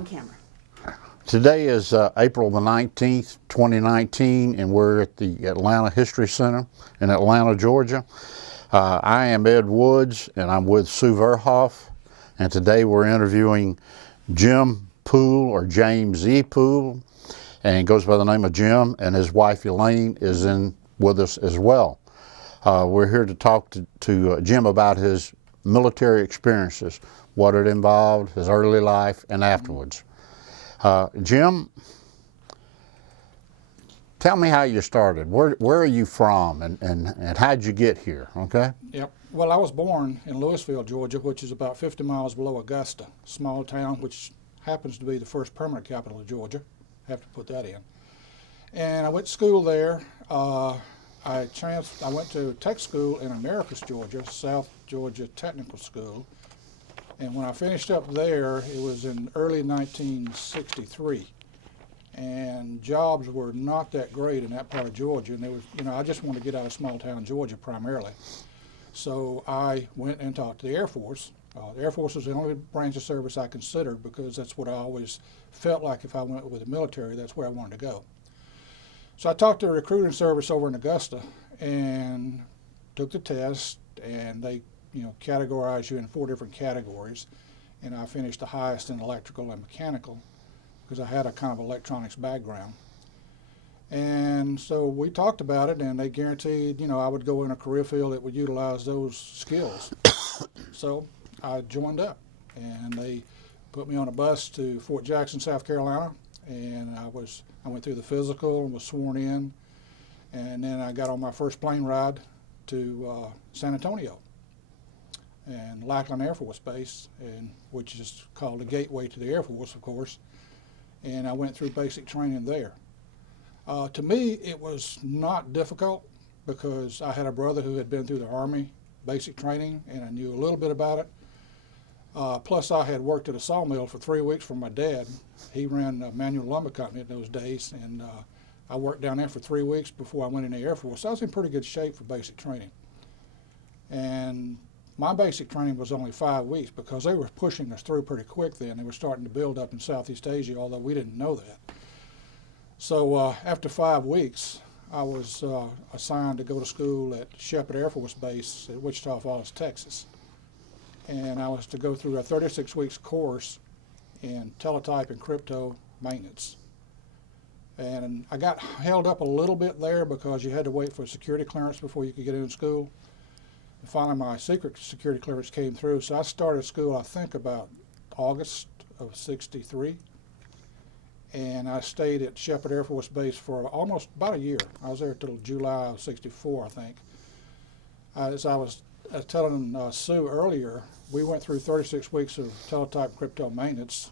on camera. Today is April the 19th, 2019, and we're at the Atlanta History Center in Atlanta, Georgia. I am Ed Woods, and I'm with Sue Verhoff, and today we're interviewing Jim Poole, or James E. Poole, and he goes by the name of Jim, and his wife Elaine is in with us as well. We're here to talk to Jim about his military experiences, what it involved, his early life, and afterwards. Jim, tell me how you started. Where are you from, and how'd you get here, okay? Yep. Well, I was born in Louisville, Georgia, which is about 50 miles below Augusta, small town which happens to be the first permanent capital of Georgia. I have to put that in. And I went to school there. I went to tech school in Americus, Georgia, South Georgia Technical School. And when I finished up there, it was in early 1963. And jobs were not that great in that part of Georgia. And there was, I just wanted to get out of small town Georgia primarily. So I went and talked to the Air Force. The Air Force was the only branch of service I considered because that's what I always felt like if I went with the military, that's where I wanted to go. So I talked to a recruiting service over in Augusta and took the test, and they categorize you in 4 different categories, and I finished the highest in electrical and mechanical because I had a kind of electronics background. And so we talked about it, and they guaranteed, I would go in a career field that would utilize those skills. So I joined up, and they put me on a bus to Fort Jackson, South Carolina, and I went through the physical and was sworn in, and then I got on my first plane ride to San Antonio and Lackland Air Force Base, which is called the gateway to the Air Force, of course, and I went through basic training there. To me, it was not difficult because I had a brother who had been through the Army basic training, and I knew a little bit about it. Plus, I had worked at a sawmill for 3 weeks for my dad. He ran a manual lumber company in those days, and I worked down there for 3 weeks before I went in the Air Force. So I was in pretty good shape for basic training. And my basic training was only 5 weeks because they were pushing us through pretty quick then. They were starting to build up in Southeast Asia, although we didn't know that. So after 5 weeks, I was assigned to go to school at Shepherd Air Force Base at Wichita Falls, Texas. And I was to go through a 36 weeks course in teletype and crypto maintenance. And I got held up a little bit there because you had to wait for security clearance before you could get into school. And finally, my secret security clearance came through. So I started school, I think, about August of '63. And I stayed at Shepherd Air Force Base for almost about a year. I was there until July of '64, I think. As I was telling Sue earlier, we went through 36 weeks of teletype crypto maintenance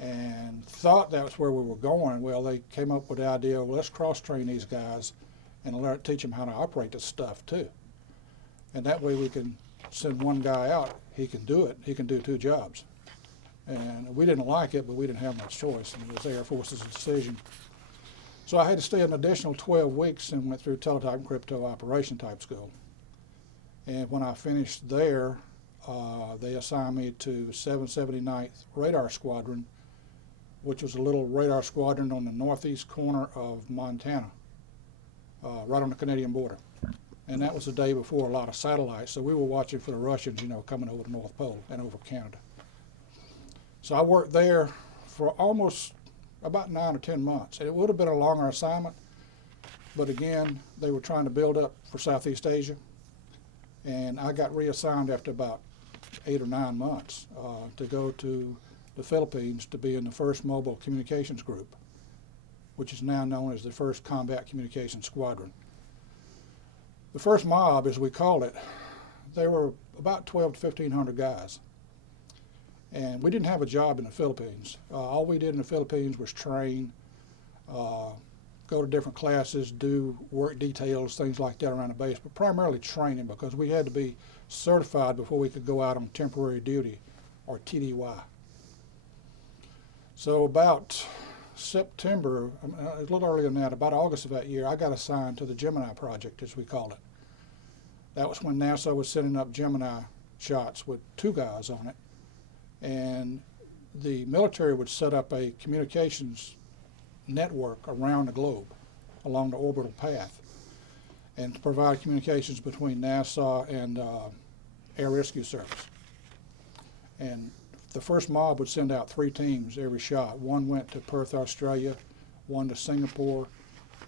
and thought that was where we were going. Well, they came up with the idea, well, let's cross-train these guys and teach them how to operate this stuff too. And that way we can send one guy out, he can do it, he can do 2 jobs. And we didn't like it, but we didn't have much choice, and it was the Air Force's decision. So I had to stay an additional 12 weeks and went through teletype and crypto operation type school. And when I finished there, they assigned me to 779th Radar Squadron, which was a little radar squadron on the northeast corner of Montana, right on the Canadian border. And that was the day before a lot of satellites, so we were watching for the Russians, coming over the North Pole and over Canada. So I worked there for almost about 9 or 10 months. And it would have been a longer assignment, but again, they were trying to build up for Southeast Asia. And I got reassigned after about 8 or 9 months to go to the Philippines to be in the 1st Mobile Communications Group, which is now known as the 1st Combat Communications Squadron. The 1st Mob, as we called it, there were about 12 to 1,500 guys. And we didn't have a job in the Philippines. All we did in the Philippines was train, go to different classes, do work details, things like that around the base, but primarily training because we had to be certified before we could go out on temporary duty, or TDY. So about September, a little earlier than that, about August of that year, I got assigned to the Gemini project, as we call it. That was when NASA was sending up Gemini shots with 2 guys on it. And the military would set up a communications network around the globe along the orbital path and to provide communications between NASA and Air Rescue Service. And the first mob would send out 3 teams every shot. One went to Perth, Australia, one to Singapore,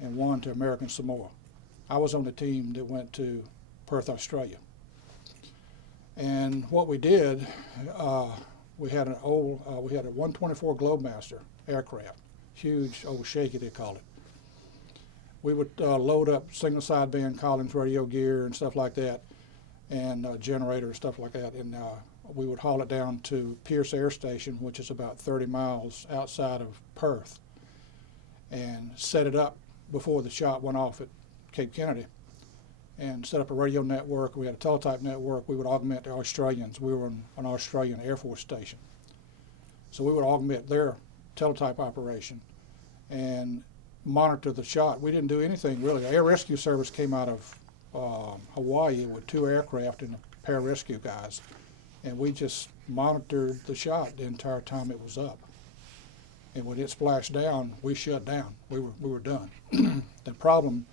and one to American Samoa. I was on the team that went to Perth, Australia. And what we did, we had a 124 Globemaster aircraft, huge old shaky they call it. We would load up single sideband Collins radio gear and stuff like that, and generators, stuff like that, and we would haul it down to Pierce Air Station, which is about 30 miles outside of Perth, and set it up before the shot went off at Cape Kennedy, and set up a radio network. We had a teletype network. We would augment the Australians. We were on an Australian Air Force station. So we would augment their teletype operation and monitor the shot. We didn't do anything really. The Air Rescue Service came out of Hawaii with 2 aircraft and a pararescue guys, and we just monitored the shot the entire time it was up. And when it splashed down, we shut down. We were done. The problem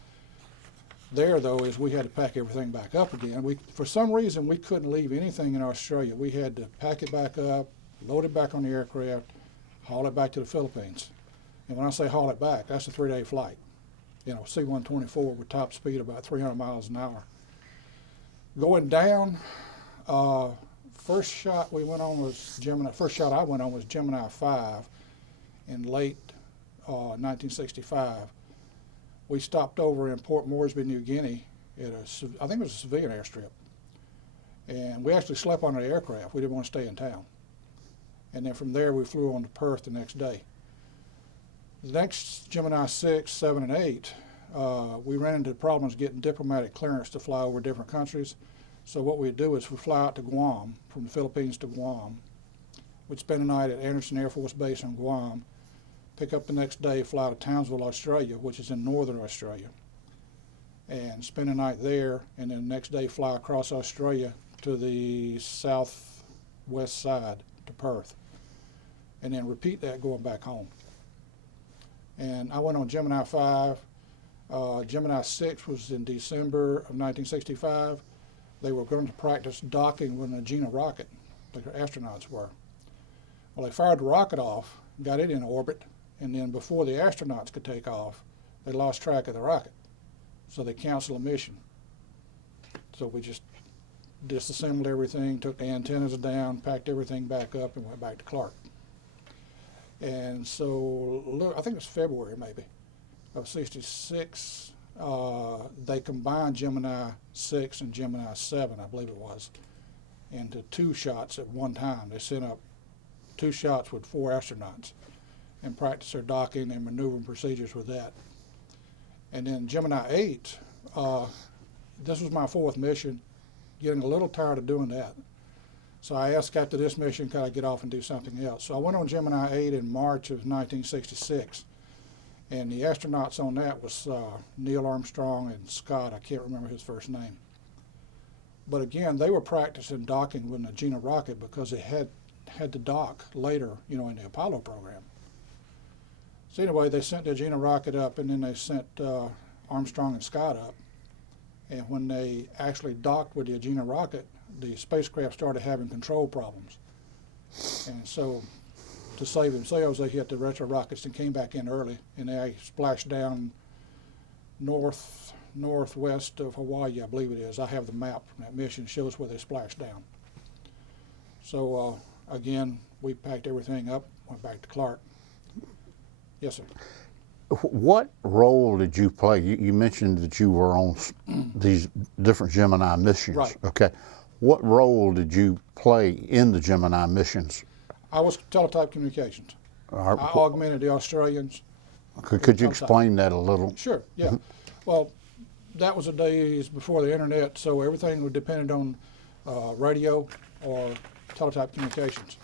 there, though, is we had to pack everything back up again. For some reason, we couldn't leave anything in Australia. We had to pack it back up, load it back on the aircraft, haul it back to the Philippines. And when I say haul it back, that's a 3-day flight. You know, C-124 with top speed about 300 miles an hour. Going down, first shot we went on was Gemini. First shot I went on was Gemini 5 in late 1965. We stopped over in Port Moresby, New Guinea at I think it was a civilian airstrip. And we actually slept on the aircraft. We didn't want to stay in town. And then from there we flew on to Perth the next day. The next Gemini 6, 7, and 8, we ran into problems getting diplomatic clearance to fly over different countries. So what we'd do is we'd fly out to Guam, from the Philippines to Guam. We'd spend a night at Anderson Air Force Base on Guam, pick up the next day, fly to Townsville, Australia, which is in northern Australia, and spend a night there, and then the next day fly across Australia to the southwest side to Perth, and then repeat that going back home. And I went on Gemini 5. Gemini 6 was in December of 1965. They were going to practice docking with an Agena rocket, like the astronauts were. Well, they fired the rocket off, got it in orbit, and then before the astronauts could take off, they lost track of the rocket. So they canceled the mission. So we just disassembled everything, took the antennas down, packed everything back up, and went back to Clark. And so, look, I think it was February maybe of '66, they combined Gemini 6 and Gemini 7, I believe it was, into 2 shots at one time. They sent up 2 shots with 4 astronauts and practiced their docking and maneuvering procedures with that. And then Gemini 8, this was my 4th mission, getting a little tired of doing that. So I asked after this mission, could I get off and do something else? So I went on Gemini 8 in March of 1966. And the astronauts on that was Neil Armstrong and Scott. I can't remember his first name. But again, they were practicing docking with an Agena rocket because it had to dock later, you know, in the Apollo program. So anyway, they sent the Agena rocket up, and then they sent Armstrong and Scott up. And when they actually docked with the Agena rocket, the spacecraft started having control problems. And so to save themselves, they hit the retro rockets and came back in early, and they splashed down northwest of Hawaii, I believe it is. I have the map from that mission, it shows where they splashed down. So again, we packed everything up, went back to Clark. Yes, sir. What role did you play? You mentioned that you were on these different Gemini missions. Right. Okay. What role did you play in the Gemini missions? I was teletype communications. I augmented the Australians. Could you explain that a little? Sure, yeah. Well, that was the days before the internet, so everything was dependent on radio or teletype communications.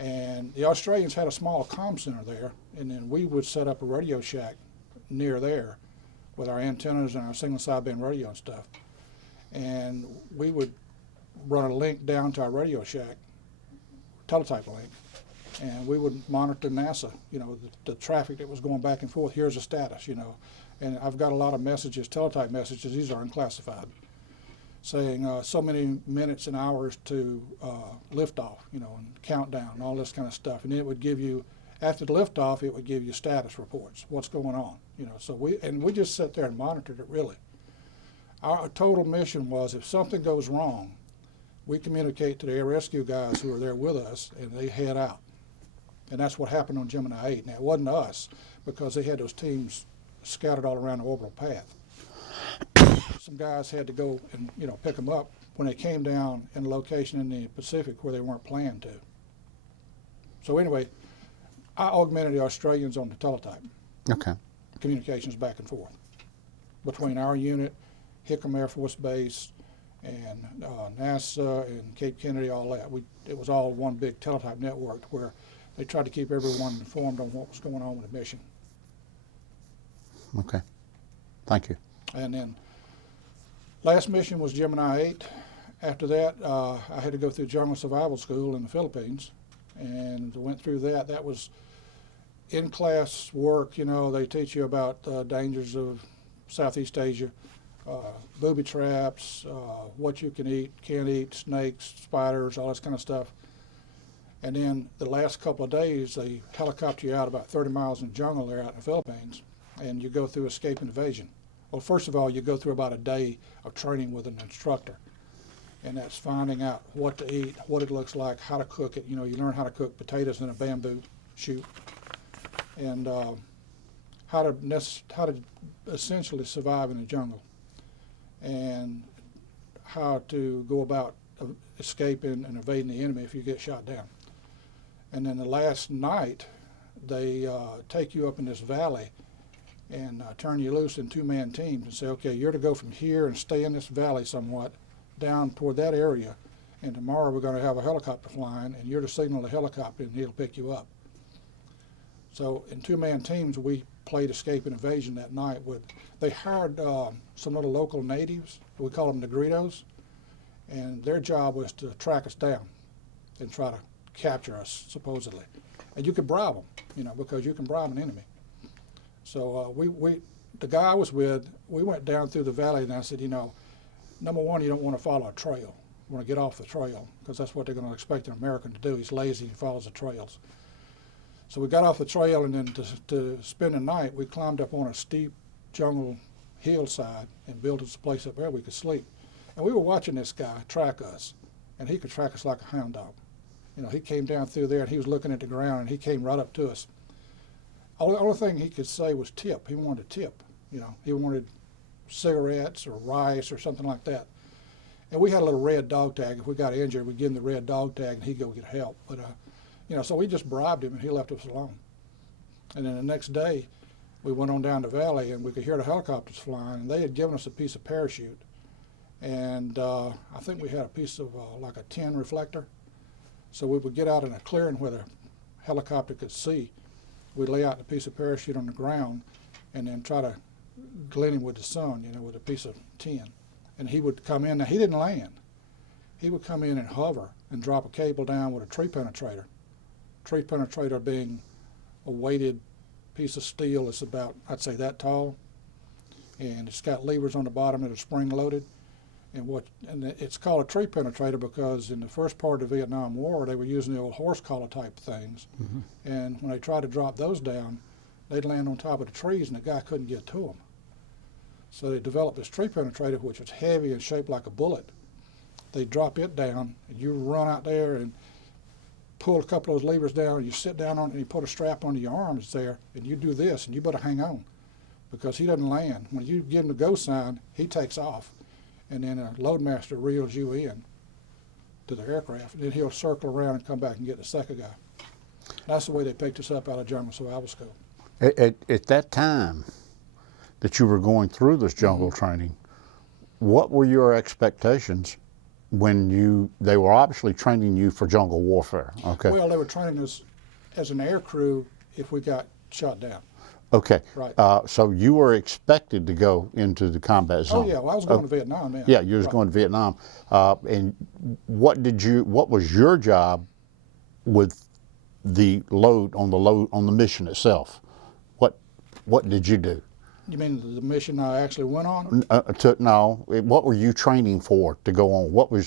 And the Australians had a small comm center there, and then we would set up a radio shack near there with our antennas and our single sideband radio and stuff. And we would run a link down to our Radio Shack, teletype link, And we would monitor NASA, the traffic that was going back and forth. Here's the status, And I've got a lot of messages, teletype messages, these are unclassified, saying so many minutes and hours to liftoff, and countdown, and all this kind of stuff. And then it would give you, after the liftoff, it would give you status reports, what's going on, So we just sat there and monitored it, really. Our total mission was, if something goes wrong, we communicate to the air rescue guys who are there with us, and they head out. And that's what happened on Gemini 8. Now, it wasn't us, because they had those teams scattered all around the orbital path. Some guys had to go and pick them up when they came down in a location in the Pacific where they weren't planned to. So anyway, I augmented the Australians on the teletype. Okay. Communications back and forth between our unit, Hickam Air Force Base, and NASA and Cape Kennedy, all that. It was all one big teletype network where they tried to keep everyone informed on what was going on with the mission. Okay. Thank you. And then last mission was Gemini 8. After that, I had to go through jungle survival school in the Philippines, and went through that. That was in-class work. They teach you about dangers of Southeast Asia, booby traps, what you can eat, can't eat, snakes, spiders, all this kind of stuff. And then the last couple of days, they helicopter you out about 30 miles in the jungle there out in the Philippines, and you go through escape and evasion. Well, first of all, you go through about a day of training with an instructor, and that's finding out what to eat, what it looks like, how to cook it. You learn how to cook potatoes in a bamboo shoot, and how to essentially survive in the jungle, and how to go about escaping and evading the enemy if you get shot down. And then the last night, they take you up in this valley and turn you loose in two-man teams and say, okay, you're to go from here and stay in this valley somewhat down toward that area, and tomorrow we're going to have a helicopter flying, and you're to signal the helicopter and he'll pick you up. So in two-man teams, we played escape and evasion that night. They hired some little local natives, we call them Negritos, and their job was to track us down and try to capture us, supposedly. And you could bribe them, because you can bribe an enemy. So the guy I was with, we went down through the valley, and I said, number one, you don't want to follow a trail. You want to get off the trail, because that's what they're going to expect an American to do. He's lazy, he follows the trails. So we got off the trail, and then to spend the night, we climbed up on a steep jungle hillside and built us a place up there we could sleep. And we were watching this guy track us, and he could track us like a hound dog. He came down through there, and he was looking at the ground, and he came right up to us. The only thing he could say was tip. He wanted a tip. He wanted cigarettes or rice or something like that. And we had a little red dog tag. If we got injured, we'd give him the red dog tag, and he'd go get help. But so we just bribed him, and he left us alone. And then the next day, we went on down the valley, and we could hear the helicopters flying, and they had given us a piece of parachute. And I think we had a piece of like a tin reflector. So we would get out in a clearing where the helicopter could see. We'd lay out a piece of parachute on the ground and then try to glint him with the sun, with a piece of tin. And he would come in. Now, he didn't land. He would come in and hover and drop a cable down with a tree penetrator. Tree penetrator being a weighted piece of steel that's about, I'd say, that tall. And it's got levers on the bottom that are spring-loaded. And it's called a tree penetrator because in the first part of the Vietnam War, they were using the old horse collar type things. Mm-hmm. And when they tried to drop those down, they'd land on top of the trees, and the guy couldn't get to them. So they developed this tree penetrator, which was heavy and shaped like a bullet. They drop it down, and you run out there and pull a couple of those levers down, and you sit down on it, and you put a strap under your arms there, and you do this, and you better hang on because he doesn't land. When you give him the go sign, he takes off. And then a loadmaster reels you in to the aircraft. And then he'll circle around and come back and get the second guy. That's the way they picked us up out of jungle survival school. At that time that you were going through this jungle mm-hmm. training, what were your expectations when they were obviously training you for jungle warfare? Okay. Well, they were training us as an air crew if we got shot down. Okay. Right. So you were expected to go into the combat zone. Oh yeah, well, I was going to Vietnam then. Yeah, you was going to Vietnam. And what was your job with the load on the mission itself. What did you do? You mean the mission I actually went on? What were you training for to go on?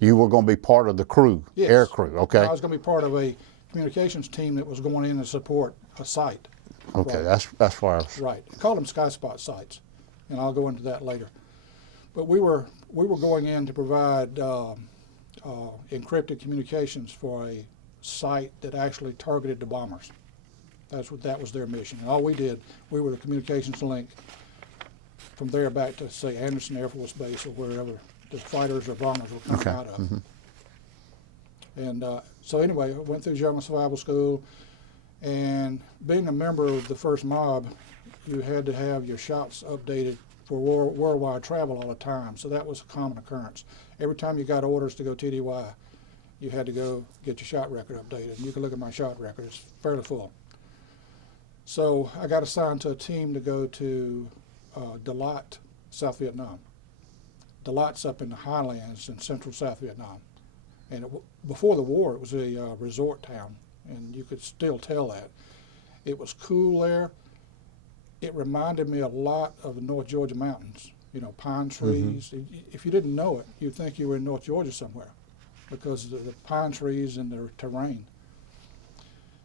You were going to be part of the crew, Yes. air crew, okay? I was going to be part of a communications team that was going in to support a site. Okay, Right. that's why I was. Right. Call them sky spot sites, and I'll go into that later. But we were going in to provide encrypted communications for a site that actually targeted the bombers. That was their mission. And all we did, we were the communications link from there back to, say, Anderson Air Force Base or wherever the fighters or bombers were coming out of. Mm-hmm. And so anyway, I went through General Survival School, and being a member of the first mob, you had to have your shots updated for worldwide travel all the time. So that was a common occurrence. Every time you got orders to go TDY, you had to go get your shot record updated. And you can look at my shot record, it's fairly full. So I got assigned to a team to go to Dalat, South Vietnam. Dalat's up in the highlands in central South Vietnam. And before the war, it was a resort town, and you could still tell that. It was cool there. It reminded me a lot of the North Georgia mountains, pine trees. Mm-hmm. If you didn't know it, you'd think you were in North Georgia somewhere because of the pine trees and the terrain.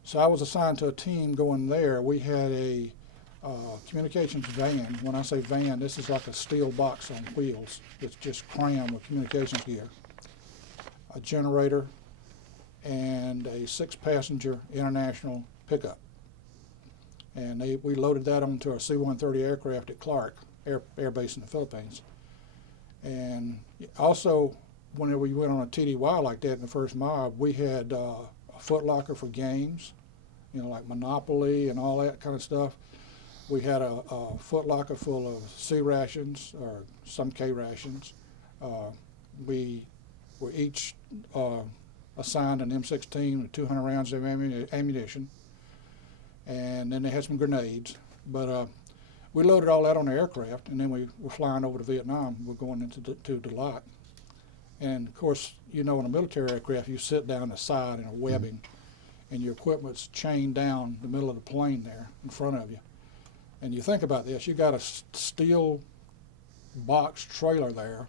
So I was assigned to a team going there. We had a communications van. When I say van, this is like a steel box on wheels. It's just crammed with communications gear, a generator, and a 6-passenger international pickup. And we loaded that onto our C-130 aircraft at Clark Air Base in the Philippines. And also, whenever we went on a TDY like that in the first mob, we had a Foot Locker for games, like Monopoly and all that kind of stuff. We had a Foot Locker full of C rations or some K rations. We were each assigned an M16 with 200 rounds of ammunition, and then they had some grenades. But we loaded all that on the aircraft, and then we were flying over to Vietnam. We're going into to Dalat. And of course, in a military aircraft, you sit down the side in a webbing, and your equipment's chained down the middle of the plane there in front of you. And you think about this, you got a steel box trailer there,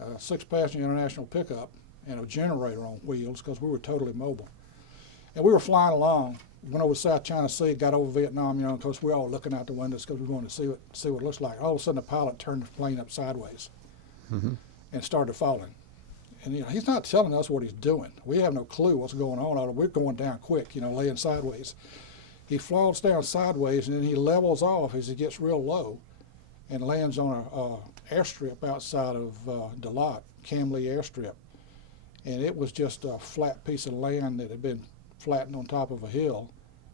a 6-passenger international pickup, and a generator on wheels because we were totally mobile. And we were flying along, went over South China Sea, got over Vietnam, because we're all looking out the windows because we wanted to see what it looks like. All of a sudden, the pilot turned the plane up sideways and started falling. And he's not telling us what he's doing. We have no clue what's going on. We're going down quick, laying sideways. He falls down sideways, and then he levels off as he gets real low and lands on a airstrip outside of Dalat, Cam Lee Airstrip. And it was just a flat piece of land that had been flattened on top of a hill,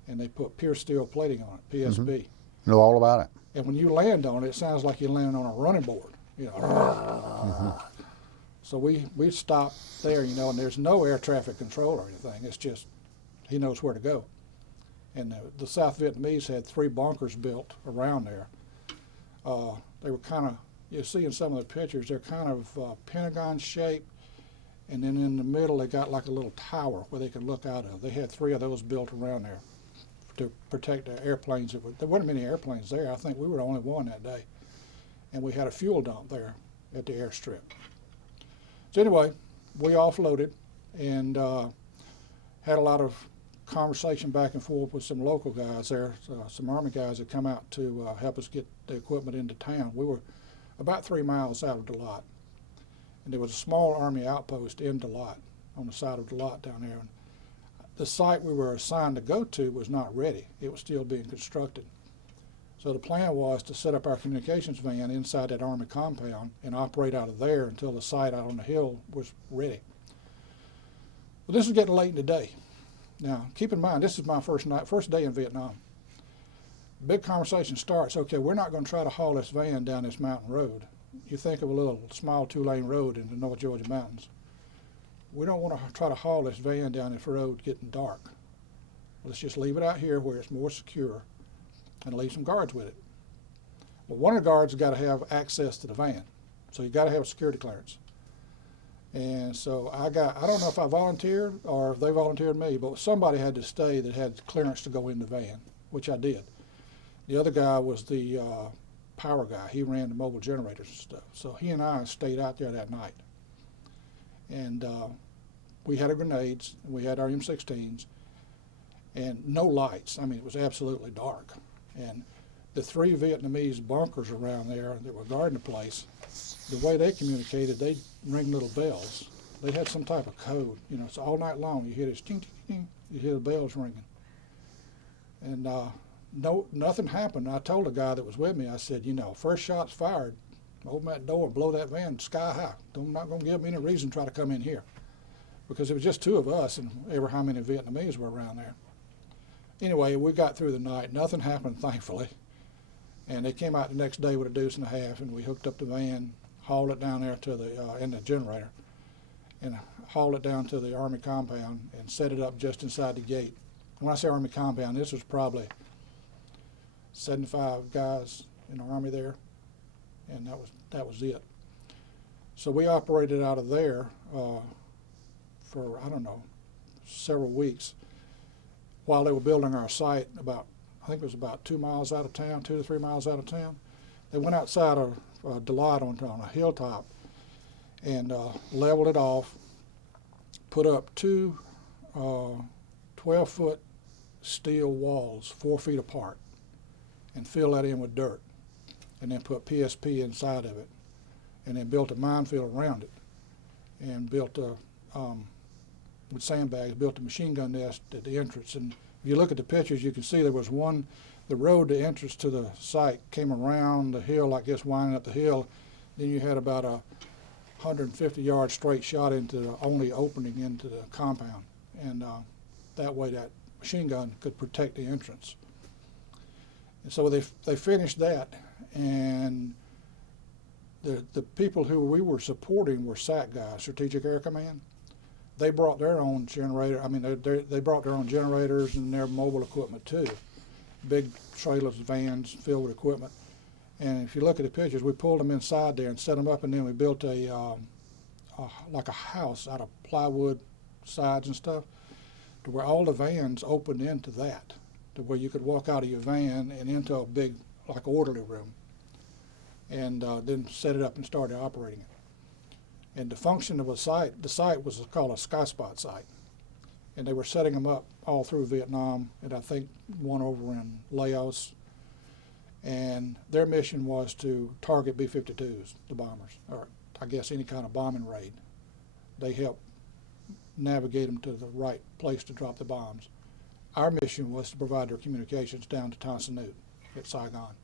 and they put pure steel plating on it, PSB. Mm-hmm. Know all about it. And when you land on it, it sounds like you're landing on a running board. So we stopped there, and there's no air traffic control or anything. It's just he knows where to go. And the South Vietnamese had 3 bunkers built around there. They were kind of, you see in some of the pictures, they're kind of pentagon shaped, and then in the middle they got like a little tower where they could look out of. They had 3 of those built around there to protect the airplanes. There weren't many airplanes there. I think we were the only one that day. And we had a fuel dump there at the airstrip. So anyway, we offloaded and had a lot of conversation back and forth with some local guys there, some Army guys that come out to help us get the equipment into town. We were about 3 miles out of Dalat, and there was a small Army outpost in Dalat, on the side of Dalat down there. And the site we were assigned to go to was not ready. It was still being constructed. So the plan was to set up our communications van inside that Army compound and operate out of there until the site out on the hill was ready. Well, this is getting late in the day. Now, keep in mind, this is my first day in Vietnam. Big conversation starts, okay, we're not going to try to haul this van down this mountain road. You think of a little small 2-lane road in the North Georgia mountains. We don't want to try to haul this van down this road getting dark. Let's just leave it out here where it's more secure and leave some guards with it. Well, one of the guards has got to have access to the van, so you got to have a security clearance. And so I don't know if I volunteered or if they volunteered me, but somebody had to stay that had clearance to go in the van, which I did. The other guy was the power guy. He ran the mobile generators and stuff. So he and I stayed out there that night. And we had our grenades, we had our M16s, and no lights. I mean, it was absolutely dark. And the 3 Vietnamese bunkers around there that were guarding the place, the way they communicated, they ring little bells. They had some type of code. You know, it's all night long. You hear this ting, ting, ting, you hear the bells ringing. And nothing happened. I told the guy that was with me, I said, you know, first shot's fired, open that door, blow that van sky high. I'm not going to give them any reason to try to come in here. Because it was just 2 of us and ever how many Vietnamese were around there. Anyway, we got through the night. Nothing happened, thankfully. And they came out the next day with a deuce and a half, and we hooked up the van, hauled it down there to the, in the generator, and hauled it down to the Army compound and set it up just inside the gate. When I say Army compound, this was probably 75 guys in the Army there, and that was it. So we operated out of there for, I don't know, several weeks while they were building our site I think it was about 2 miles out of town, 2 to 3 miles out of town. They went outside of Deloitte on a hilltop and leveled it off, put up 2 12-foot steel walls 4 feet apart and filled that in with dirt, and then put PSP inside of it, and then built a minefield around it, and built with sandbags, built a machine gun nest at the entrance. And if you look at the pictures, you can see there was the road, the entrance to the site came around the hill like this, winding up the hill. Then you had about a 150-yard straight shot into the only opening into the compound. And that way that machine gun could protect the entrance. And so they finished that, and the people who we were supporting were SAC guys, Strategic Air Command. They brought their own generator. I mean, they brought their own generators and their mobile equipment too. Big trailers, vans filled with equipment. And if you look at the pictures, we pulled them inside there and set them up, and then we built like a house out of plywood sides and stuff, to where all the vans opened into that, to where you could walk out of your van and into a big, like, orderly room, and then set it up and started operating it. And the function of the site was called a Sky Spot site. And they were setting them up all through Vietnam, and I think one over in Laos. And their mission was to target B-52s, the bombers, or I guess any kind of bombing raid. They helped navigate them to the right place to drop the bombs. Our mission was to provide their communications down to Tan Son Nhut at Saigon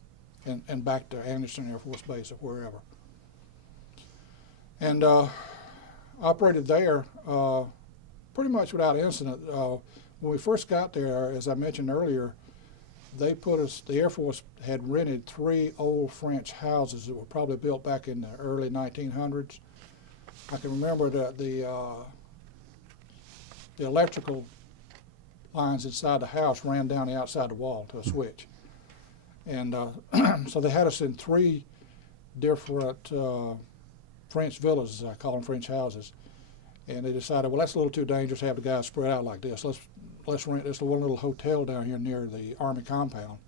and back to Anderson Air Force Base or wherever. And operated there pretty much without incident. When we first got there, as I mentioned earlier, they put us, the Air Force had rented 3 old French houses that were probably built back in the early 1900s. I can remember the electrical lines inside the house ran down the outside the wall to a switch. And so they had us in 3 different French villas, as I call them, French houses. And they decided, well, that's a little too dangerous to have the guys spread out like this. Let's rent this one little hotel down here near the Army compound.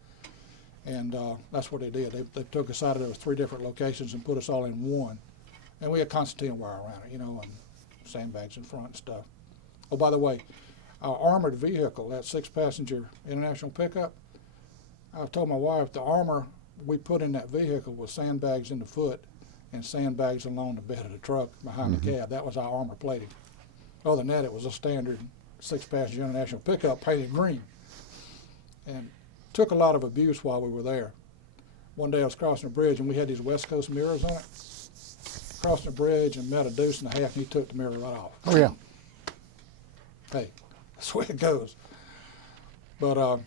And that's what they did. They took us out of those 3 different locations and put us all in one. And we had concertina wire around it, you know, and sandbags in front and stuff. Oh, by the way, our armored vehicle, that 6-passenger international pickup, I told my wife the armor we put in that vehicle was sandbags in the foot and sandbags along the bed of the truck behind the cab. That was our armor plating. Other than that, it was a standard 6-passenger international pickup painted green. And took a lot of abuse while we were there. One day I was crossing a bridge and we had these West Coast mirrors on it. Crossing the bridge and met a deuce and a half, and he took the mirror right off. Oh, yeah. Hey, that's the way it goes. But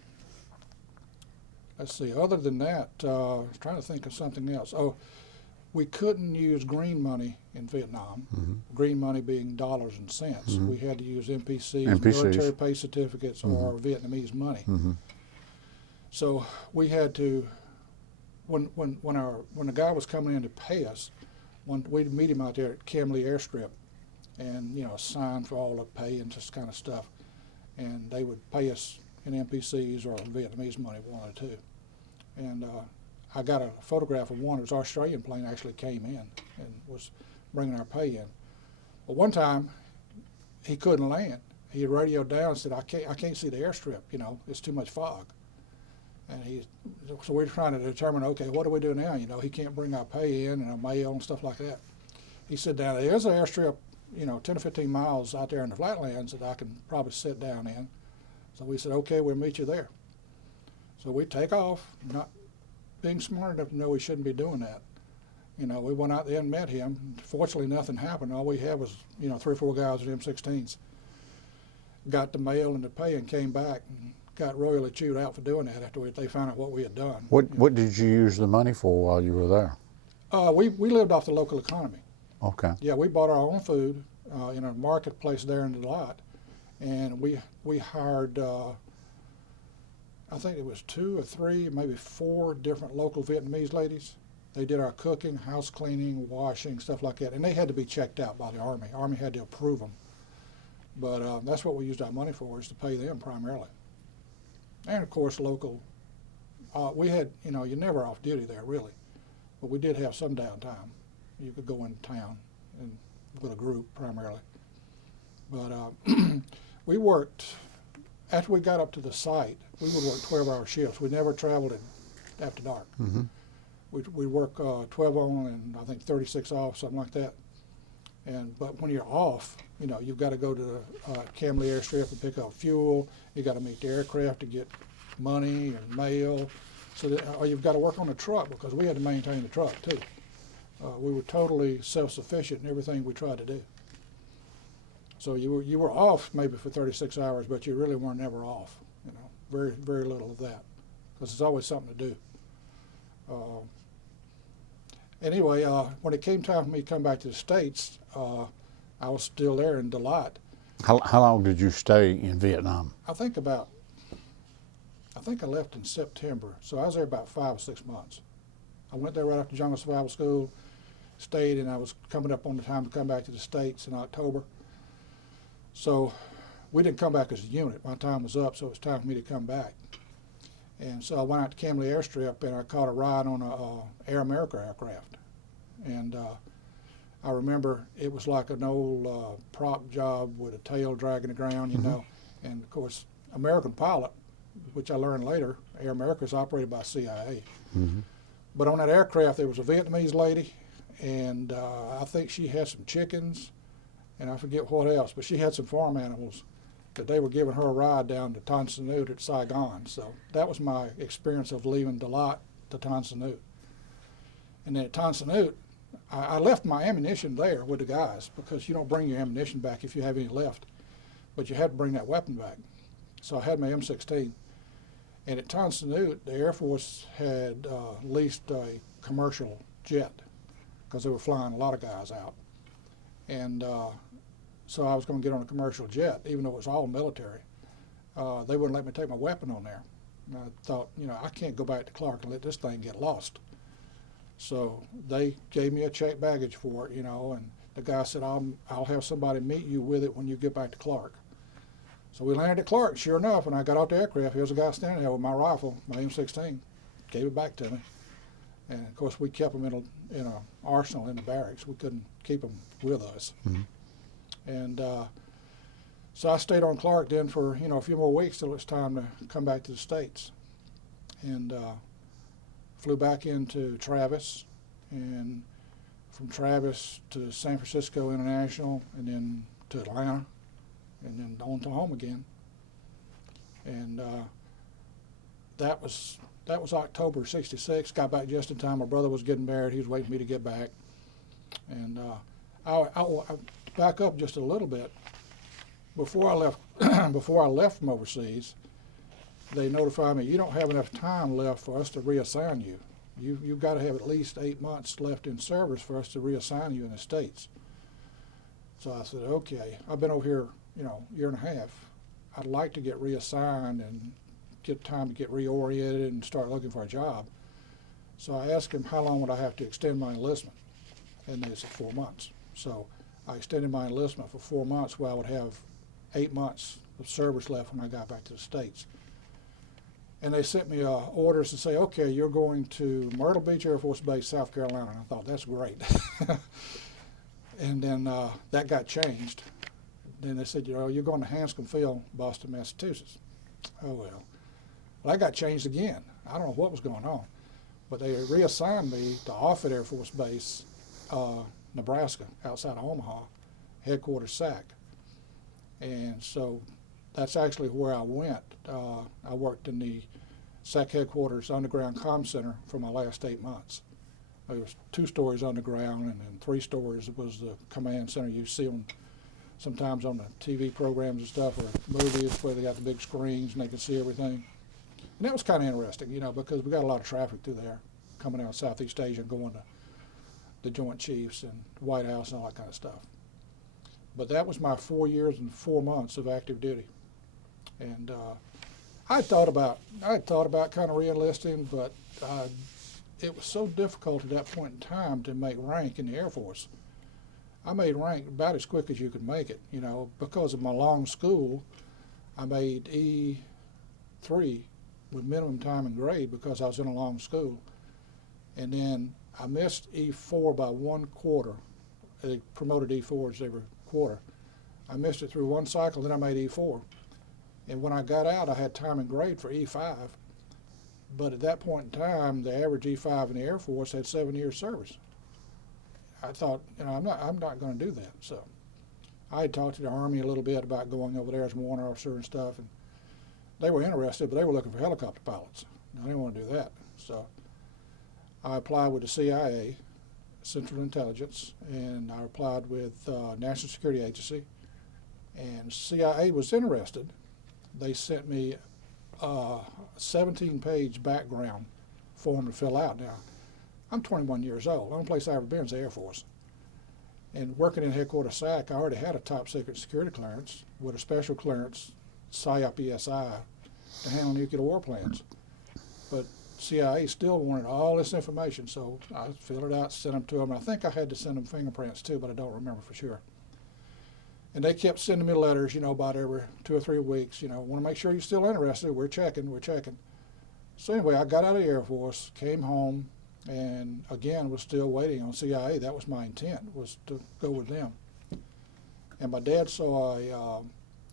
let's see, other than that, I was trying to think of something else. Oh, we couldn't use green money in Vietnam, green money being dollars and cents. We had to use MPCs, military pay certificates, or Vietnamese money. So we had to, when the guy was coming in to pay us, we'd meet him out there at Cam Lee Airstrip, and sign for all the pay and this kind of stuff. And they would pay us in NPCs or Vietnamese money, one or two. And I got a photograph of one. It was an Australian plane actually came in and was bringing our pay in. But one time, he couldn't land. He had radioed down and said, I can't see the airstrip, it's too much fog. And so we're trying to determine, okay, what do we do now? He can't bring our pay in and our mail and stuff like that. He said, down there's an airstrip, 10 or 15 miles out there in the flatlands that I can probably sit down in. So we said, okay, we'll meet you there. So we take off, not being smart enough to know we shouldn't be doing that. We went out there and met him. Fortunately, nothing happened. All we had was, 3 or 4 guys with M16s. Got the mail and the pay and came back and got royally chewed out for doing that after they found out what we had done. What did you use the money for while you were there? We lived off the local economy. Okay. Yeah, we bought our own food in a marketplace there in the lot, and we hired, I think it was 2 or 3, maybe 4 different local Vietnamese ladies. They did our cooking, house cleaning, washing, stuff like that, and they had to be checked out by the Army. Army had to approve them. But that's what we used our money for, is to pay them primarily. And of course, local. We had, you're never off duty there really, but we did have some downtime. You could go into town and with a group primarily. But we worked, after we got up to the site, we would work 12-hour shifts. We never traveled after dark. Mm-hmm. We work 12 on and I think 36 off, something like that. But when you're off, you've got to go to the Camley airstrip and pick up fuel. You got to meet the aircraft to get money and mail. Or you've got to work on the truck because we had to maintain the truck too. We were totally self-sufficient in everything we tried to do. So you were off maybe for 36 hours, but you really weren't ever off. Very, very little of that, because there's always something to do. Anyway, when it came time for me to come back to the States, I was still there in Deloitte. How long did you stay in Vietnam? I think I left in September, so I was there about 5 or 6 months. I went there right after Jungle Survival School, stayed, and I was coming up on the time to come back to the States in October. So we didn't come back as a unit. My time was up, so it was time for me to come back. And so I went out to Camley Airstrip, and I caught a ride on a Air America aircraft. And I remember it was like an old prop job with a tail dragging the ground, And of course, American pilot, which I learned later, Air America is operated by CIA. Mm-hmm. But on that aircraft, there was a Vietnamese lady, and I think she had some chickens, and I forget what else, but she had some farm animals that they were giving her a ride down to Tan Son Nhut at Saigon. So that was my experience of leaving Deloitte to Tan Son Nhut. And then at Tan Son Nhut, I left my ammunition there with the guys, because you don't bring your ammunition back if you have any left, but you had to bring that weapon back. So I had my M16. And at Tan Son Nhut, the Air Force had leased a commercial jet, because they were flying a lot of guys out. And so I was going to get on a commercial jet, even though it was all military. They wouldn't let me take my weapon on there. And I thought, I can't go back to Clark and let this thing get lost. So they gave me a checked baggage for it, and the guy said, I'll have somebody meet you with it when you get back to Clark. So we landed at Clark. Sure enough, when I got off the aircraft, there was a guy standing there with my rifle, my M16, gave it back to me. And of course, we kept them in a arsenal in the barracks. We couldn't keep them with us. Mm-hmm. And so I stayed on Clark then for a few more weeks till it was time to come back to the States. And flew back into Travis, and from Travis to San Francisco International, and then to Atlanta, and then on to home again. And that was October '66. Got back just in time. My brother was getting married. He was waiting for me to get back. And I'll back up just a little bit. Before I left from overseas, they notified me, you don't have enough time left for us to reassign you. You've got to have at least 8 months left in service for us to reassign you in the States. So I said, okay, I've been over here, year and a half. I'd like to get reassigned and get time to get reoriented and start looking for a job. So I asked him how long would I have to extend my enlistment, and they said 4 months. So I extended my enlistment for 4 months where I would have 8 months of service left when I got back to the States. And they sent me orders to say, okay, you're going to Myrtle Beach Air Force Base, South Carolina. And I thought, that's great. And then that got changed. Then they said, you're going to Hanscom Field, Boston, Massachusetts. Oh, well. Well, that got changed again. I don't know what was going on. But they reassigned me to Offutt Air Force Base, Nebraska, outside of Omaha, headquarters SAC. And so that's actually where I went. I worked in the SAC headquarters underground comm center for my last 8 months. There was 2 stories underground, and then 3 stories was the command center you see on sometimes on the TV programs and stuff, or movies where they got the big screens and they can see everything. And that was kind of interesting, you know, because we got a lot of traffic through there coming out of Southeast Asia and going to the Joint Chiefs and the White House and all that kind of stuff. But that was my 4 years and 4 months of active duty. And I thought about kind of re-enlisting, but it was so difficult at that point in time to make rank in the Air Force. I made rank about as quick as you could make it, you know, because of my long school. I made E3 with minimum time and grade because I was in a long school. And then I missed E4 by 1 quarter. They promoted E4s every quarter. I missed it through 1 cycle, then I made E4. And when I got out, I had time and grade for E5. But at that point in time, the average E5 in the Air Force had 7 years service. I thought, you know, I'm not going to do that. So I had talked to the Army a little bit about going over there as a warrant officer and stuff, and they were interested, but they were looking for helicopter pilots. I didn't want to do that. So I applied with the CIA, Central Intelligence, and I applied with National Security Agency, and CIA was interested. They sent me a 17-page background form to fill out. Now, I'm 21 years old. The only place I ever been is the Air Force. And working in headquarters SAC, I already had a top secret security clearance with a special clearance, PSYOP ESI, to handle nuclear war plans. But CIA still wanted all this information, so I filled it out, sent them to them. I think I had to send them fingerprints too, but I don't remember for sure. And they kept sending me letters, you know, about every 2 or 3 weeks, you know, want to make sure you're still interested. We're checking. So anyway, I got out of the Air Force, came home, and again was still waiting on CIA. That was my intent, was to go with them. And my dad saw a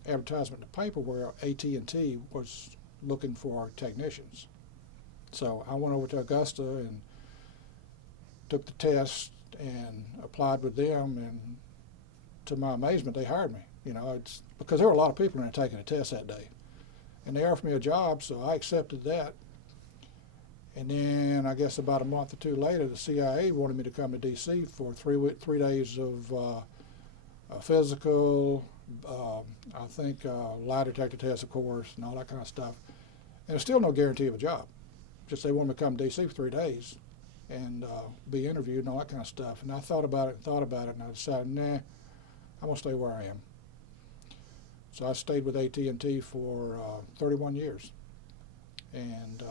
advertisement in the paper where AT&T was looking for technicians. So I went over to Augusta and took the test and applied with them, and to my amazement, they hired me. You know, it's because there were a lot of people in there taking a test that day, and they offered me a job, so I accepted that. And then I guess about a month or 2 later, the CIA wanted me to come to D.C. for 3 days of physical, I think lie detector test, of course, and all that kind of stuff. And there's still no guarantee of a job. Just they wanted me to come to D.C. for 3 days and be interviewed and all that kind of stuff. And I thought about it, and I decided, nah, I'm going to stay where I am. So I stayed with AT&T for 31 years and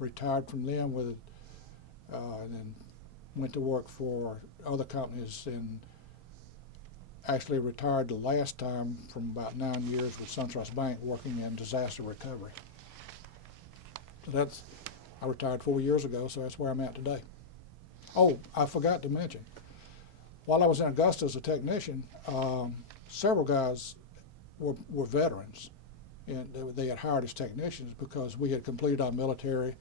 retired from them with, and then went to work for other companies, and actually retired the last time from about 9 years with SunTrust Bank working in disaster recovery. So I retired 4 years ago, so that's where I'm at today. Oh, I forgot to mention, while I was in Augusta as a technician, several guys were veterans, and they had hired as technicians because we had completed our military,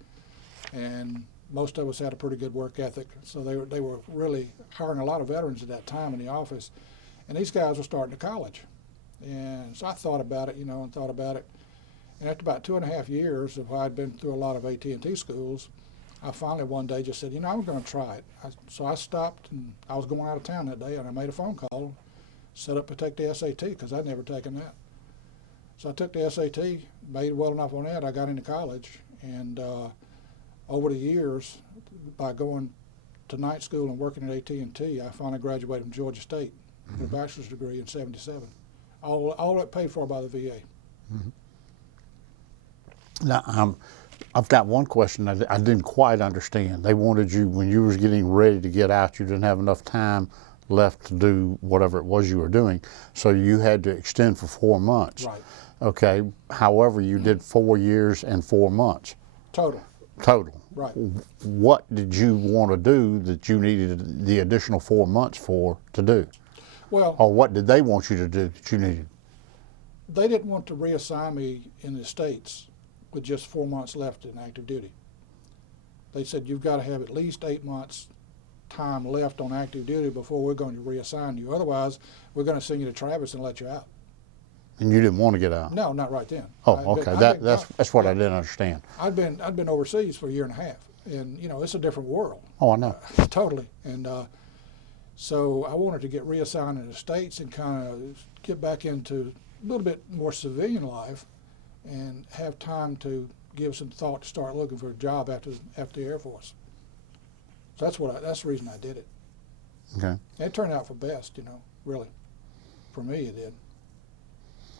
and most of us had a pretty good work ethic. So they were really hiring a lot of veterans at that time in the office, and these guys were starting to college. And so I thought about it, and after about 2.5 years of I'd been through a lot of AT&T schools, I finally one day just said, I'm going to try it. So I stopped, and I was going out of town that day, and I made a phone call, set up to take the SAT because I'd never taken that. So I took the SAT, made well enough on that, I got into college, and over the years, by going to night school and working at AT&T, I finally graduated from Georgia State with a bachelor's degree in '77. All that paid for by the VA. Mm-hmm. Now, I've got one question I didn't quite understand. They wanted you, when you was getting ready to get out, you didn't have enough time left to do whatever it was you were doing. So you had to extend for 4 months. Right. Okay. However, you did 4 years and 4 months Total. total. Right. What did you want to do that you needed the additional 4 months for to do? Well, Or what did they want you to do that you needed? they didn't want to reassign me in the States with just 4 months left in active duty. They said you've got to have at least 8 months time left on active duty before we're going to reassign you. Otherwise, we're going to send you to Travis and let you out. And you didn't want to get out? No, not right then. Oh, okay. That's what I didn't understand. I'd been overseas for a year and a half, and you know it's a different world. Oh, I know. Totally. And so I wanted to get reassigned in the States and kind of get back into a little bit more civilian life, and have time to give some thought to start looking for a job after the Air Force. So that's the reason I did it. Okay. And it turned out for best, you know, really. For me, it did.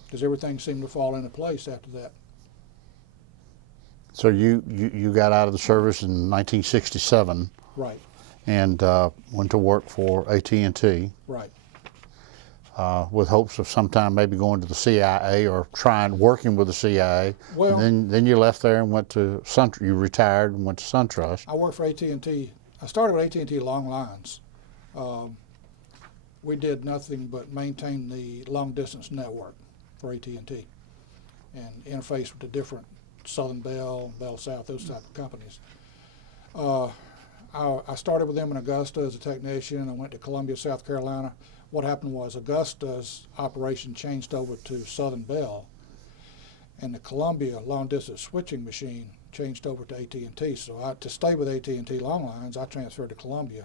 Because everything seemed to fall into place after that. So you got out of the service in 1967 Right, and went to work for AT&T right. with hopes of sometime maybe going to the CIA or working with the CIA. Well, Then you left there and went to you retired and went to SunTrust. I worked for AT&T. I started with AT&T Long Lines. We did nothing but maintain the long distance network for AT&T and interface with the different Southern Bell, Bell South, those type of companies. I started with them in Augusta as a technician. I went to Columbia, South Carolina. What happened was Augusta's operation changed over to Southern Bell, and the Columbia long distance switching machine changed over to AT&T. So to stay with AT&T Long Lines, I transferred to Columbia,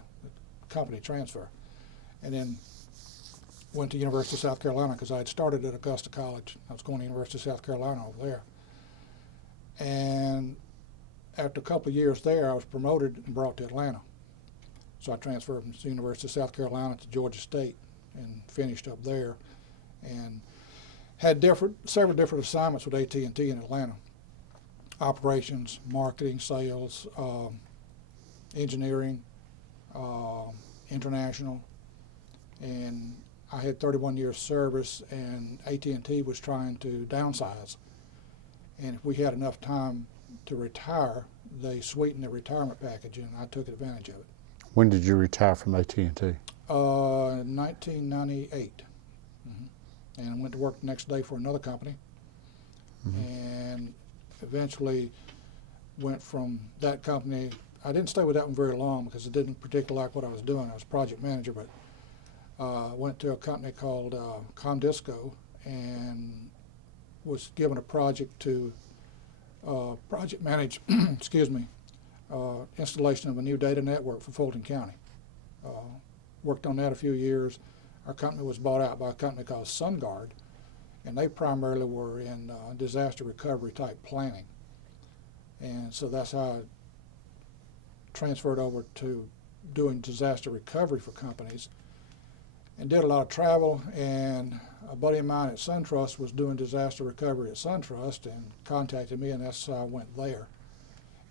company transfer, and then went to University of South Carolina because I had started at Augusta College. I was going to University of South Carolina over there. And after a couple of years there, I was promoted and brought to Atlanta. So I transferred from the University of South Carolina to Georgia State and finished up there, and had several different assignments with AT&T in Atlanta. Operations, marketing, sales, engineering, international, and I had 31 years service, and AT&T was trying to downsize. And if we had enough time to retire, they sweetened the retirement package, and I took advantage of it. When did you retire from AT&T? 1998. And I went to work the next day for another company, and eventually went from that company. I didn't stay with that one very long because I didn't particularly like what I was doing. I was project manager, but went to a company called Comdisco and was given a project to project manage, excuse me, installation of a new data network for Fulton County. Worked on that a few years. Our company was bought out by a company called SunGuard, and they primarily were in disaster recovery type planning. And so that's how I transferred over to doing disaster recovery for companies, and did a lot of travel. And a buddy of mine at SunTrust was doing disaster recovery at SunTrust and contacted me, and that's how I went there.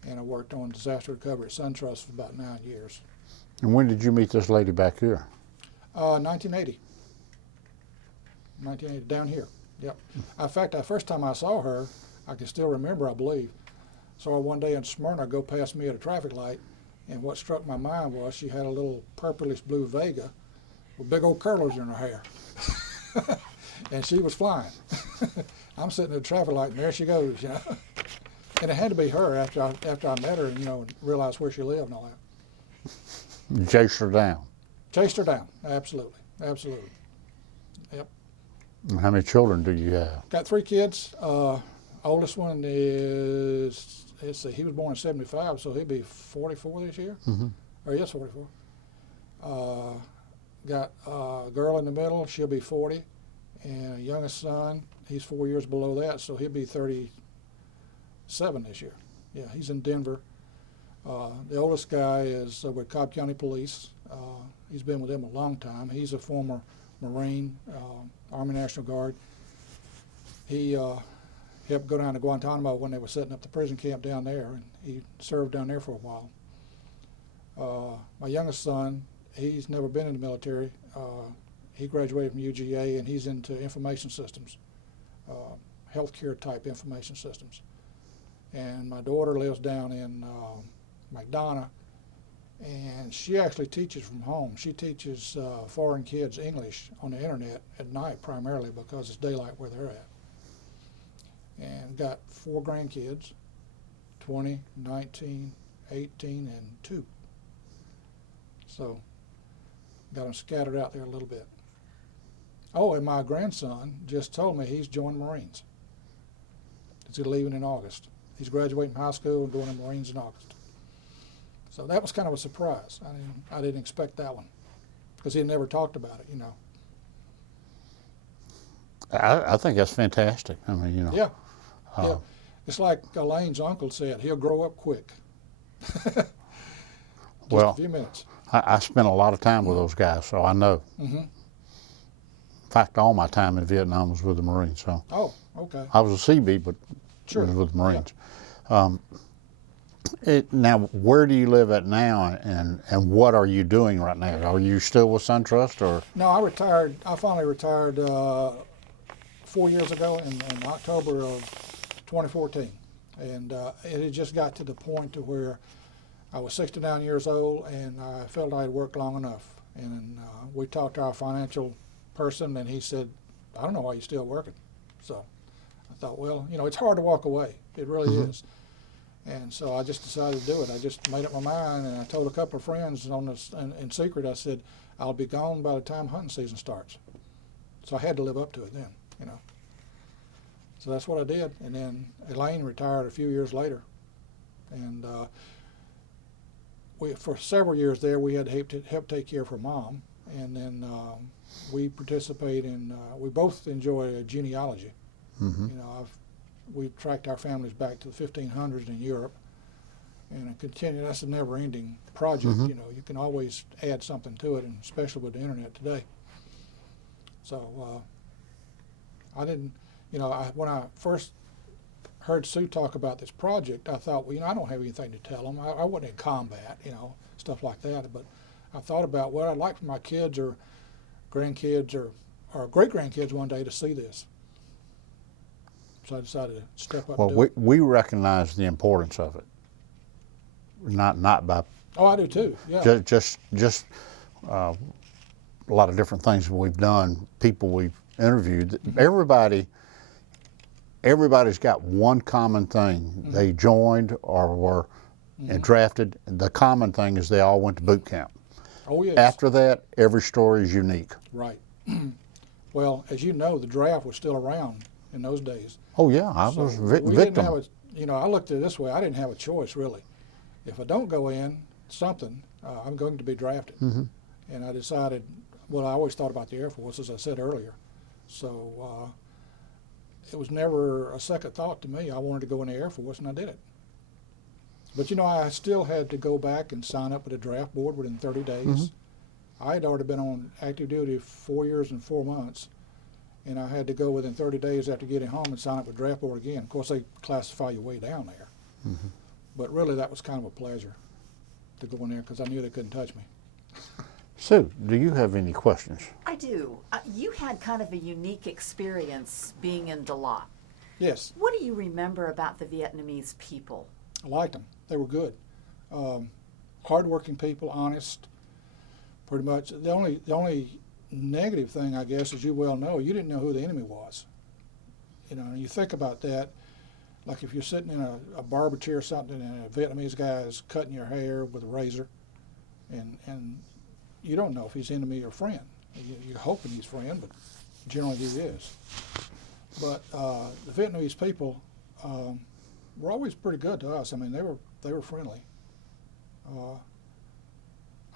And I worked on disaster recovery at SunTrust for about 9 years. And when did you meet this lady back here? 1980. 1980, down here. Yep. In fact, the first time I saw her, I can still remember, I believe. Saw her one day in Smyrna go past me at a traffic light, and what struck my mind was she had a little purplish blue Vega with big old curlers in her hair. And she was flying. I'm sitting at a traffic light, and there she goes, you know. And it had to be her after I met her and, you know, realized where she lived and all that. You chased her down. Chased her down, absolutely, absolutely. Yep. And how many children do you have? Got 3 kids. Oldest one is, let's see, he was born in 75, so he'll be 44 this year. Or yes, 44. Got a girl in the middle, she'll be 40. And a youngest son, he's 4 years below that, so he'll be 37 this year. Yeah, he's in Denver. The oldest guy is with Cobb County Police. He's been with them a long time. He's a former Marine, Army National Guard. He helped go down to Guantanamo when they were setting up the prison camp down there, and he served down there for a while. My youngest son he's never been in the military. He graduated from UGA, and he's into information systems, healthcare type information systems. And my daughter lives down in McDonough, and she actually teaches from home. She teaches foreign kids English on the internet at night primarily because it's daylight where they're at. And got 4 grandkids, 20, 19, 18, and 2. So got them scattered out there a little bit. Oh, and my grandson just told me he's joining the Marines. He's leaving in August. He's graduating from high school and going to the Marines in August. So that was kind of a surprise. I didn't expect that one because he had never talked about it, you know. I think that's fantastic. I mean, you know. Yeah. Yeah. It's like Elaine's uncle said, he'll grow up quick. Just Well, a few minutes. I spent a lot of time with those guys, so I know. Mm-hmm. In fact, all my time in Vietnam was with the Marines. So Oh, okay. I was a CB, but Sure. was with the Marines. Now, where do you live at now, and what are you doing right now? Are you still with SunTrust, or? No, I retired. I finally retired 4 years ago in October of 2014. And it had just got to the point to where I was 69 years old and I felt I had worked long enough. And we talked to our financial person and he said, I don't know why you're still working. So I thought, well, you know, it's hard to walk away. It really is. And so I just decided to do it. I just made up my mind, and I told a couple of friends on this, in secret, I said, I'll be gone by the time hunting season starts. So I had to live up to it then, you know. So that's what I did. And then Elaine retired a few years later. And for several years there, we had to help take care of her mom. And then we participate in, we both enjoy genealogy. Mm-hmm. You know, we tracked our families back to the 1500s in Europe, and it continue. That's a never-ending project. Mm-hmm. You know, you can always add something to it, and especially with the internet today. So I didn't, you know, when I first heard Sue talk about this project, I thought, well, you know, I don't have anything to tell them. I wasn't in combat, you know, stuff like that. But I thought about what I'd like for my kids or grandkids or great-grandkids one day to see this. So I decided to step up Well, and do it. we recognize the importance of it. Not by Oh, I do too, yeah. just a lot of different things that we've done, people we've interviewed. Everybody's got one common thing. They joined or were drafted. The common thing is they all went to boot camp. Oh, yes. After that, every story is unique. Right. Well, as you know, the draft was still around in those days. Oh yeah, I So was we didn't victim. have you know, I looked at it this way. I didn't have a choice, really. If I don't go in something, I'm going to be drafted. And I decided, well, I always thought about the Air Force, as I said earlier. So it was never a second thought to me. I wanted to go in the Air Force, and I did it. But, you know, I still had to go back and sign up with a draft board within 30 days. I had already been on active duty 4 years and 4 months. And I had to go within 30 days after getting home and sign up with draft board again. Of course, they classify you way down there. But really, that was kind of a pleasure to go in there because I knew they couldn't touch me. Sue, do you have any questions? I do. You had kind of a unique experience being in Dalat. Yes, What do you remember about the Vietnamese people? I liked them. They were good. Hardworking people, honest, pretty much. The only negative thing, I guess, as you well know, you didn't know who the enemy was. You know, and you think about that, like if you're sitting in a barber chair or something and a Vietnamese guy is cutting your hair with a razor, and you don't know if he's enemy or friend. You're hoping he's friend, but generally he is. But the Vietnamese people were always pretty good to us. I mean, they were friendly.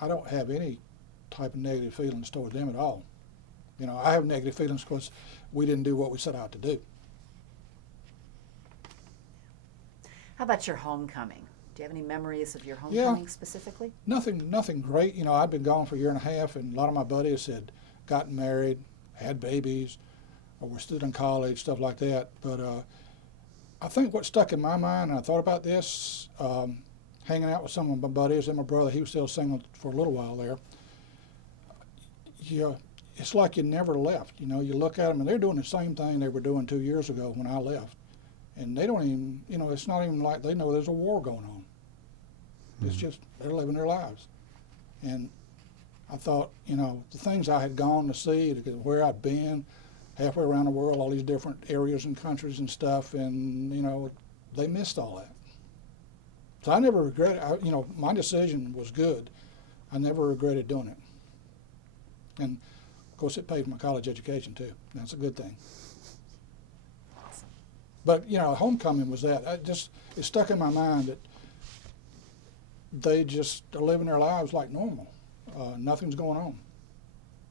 I don't have any type of negative feelings toward them at all. You know, I have negative feelings because we didn't do what we set out to do. How about your homecoming? Do you have any memories of your homecoming specifically? Nothing great. You know, I'd been gone for a year and a half, and a lot of my buddies had gotten married, had babies, or were still in college, stuff like that. But I think what stuck in my mind, and I thought about this, hanging out with some of my buddies and my brother, he was still single for a little while there, it's like you never left. You know, you look at them and they're doing the same thing they were doing 2 years ago when I left. And they don't even, you know, it's not even like they know there's a war going on. It's just they're living their lives. And I thought, you know, the things I had gone to see, where I'd been, halfway around the world, all these different areas and countries and stuff, and, you know, they missed all that. So I never regretted, you know, my decision was good. I never regretted doing it. And, of course, it paid for my college education, too. That's a good thing. But, you know, homecoming was that. It stuck in my mind that they just are living their lives like normal. Nothing's going on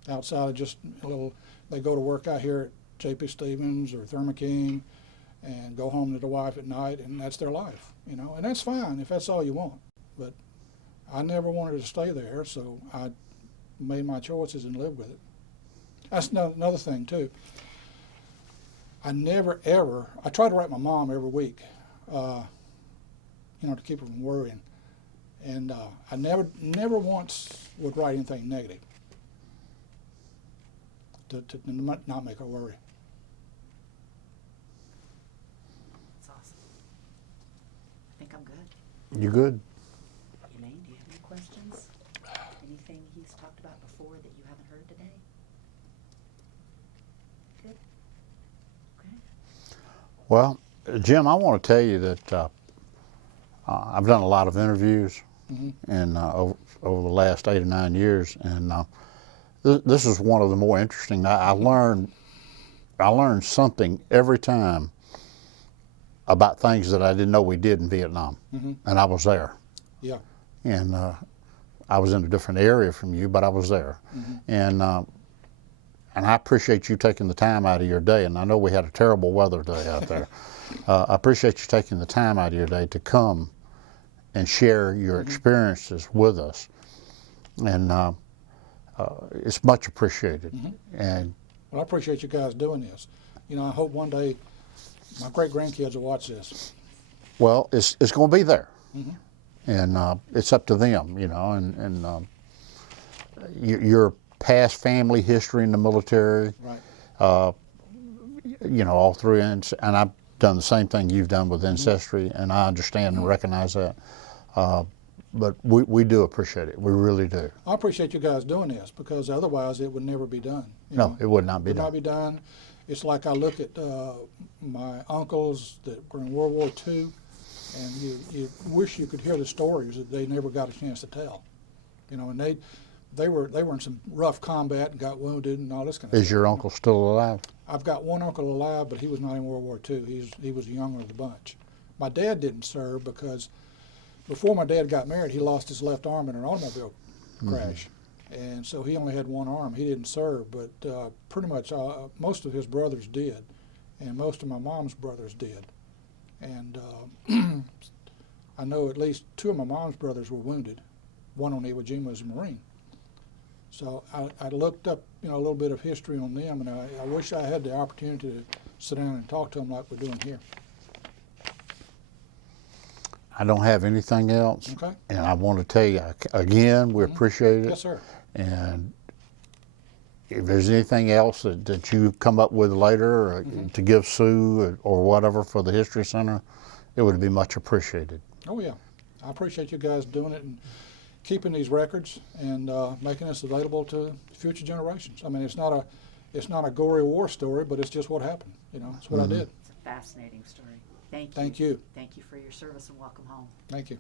outside of just a little, they go to work out here at J.P. Stevens or Thermo King and go home to the wife at night, and that's their life, you know. And that's fine if that's all you want. But I never wanted to stay there, so I made my choices and lived with it. That's another thing, too. I never, ever, I try to write my mom every week, you know, to keep her from worrying. And I never once would write anything negative to not make her worry. That's awesome. I think I'm good. You good? Elaine, do you have any questions? Anything he's talked about before that you haven't heard today? Good. Okay. Well, Jim, I want to tell you that I've done a lot of interviews and over the last 8 or 9 years, and this is one of the more interesting. I learned something every time about things that I didn't know we did in Vietnam, and I was there. Yeah. And I was in a different area from you, but I was there, and I appreciate you taking the time out of your day. And I know we had a terrible weather day out there. I appreciate you taking the time out of your day to come and share your experiences with us, and it's much appreciated. And well, I appreciate you guys doing this. You know, I hope one day my great-grandkids will watch this. well, it's going to be there, and it's up to them, you know. And your past family history in the military, Right. you know, all through, and I've done the same thing you've done with Ancestry, and I understand and recognize that. But we do appreciate it. We really do. I appreciate you guys doing this, because otherwise it would never be done. You No, know? it would not be Would done. not be done. It's like I look at my uncles that were in World War II, and you wish you could hear the stories that they never got a chance to tell. You know, and they were in some rough combat and got wounded and all this kind of Is stuff. your uncle still alive? I've got one uncle alive, but he was not in World War II. He was the younger of the bunch. My dad didn't serve because before my dad got married, he lost his left arm in an automobile crash. And so he only had one arm. He didn't serve, but pretty much most of his brothers did, and most of my mom's brothers did. And I know at least 2 of my mom's brothers were wounded. One on Iwo Jima as a Marine. So I looked up, you know, a little bit of history on them, and I wish I had the opportunity to sit down and talk to them like we're doing here. I don't have anything else. Okay. And I want to tell you again, we appreciate it. Yes, sir. And if there's anything else that you come up with later or to give Sue or whatever for the History Center, it would be much appreciated. Oh, yeah. I appreciate you guys doing it and keeping these records and making this available to future generations. I mean, it's not a gory war story, but it's just what happened. You know, it's what I did. It's a fascinating story. Thank you. Thank you. Thank you for your service and welcome home. Thank you.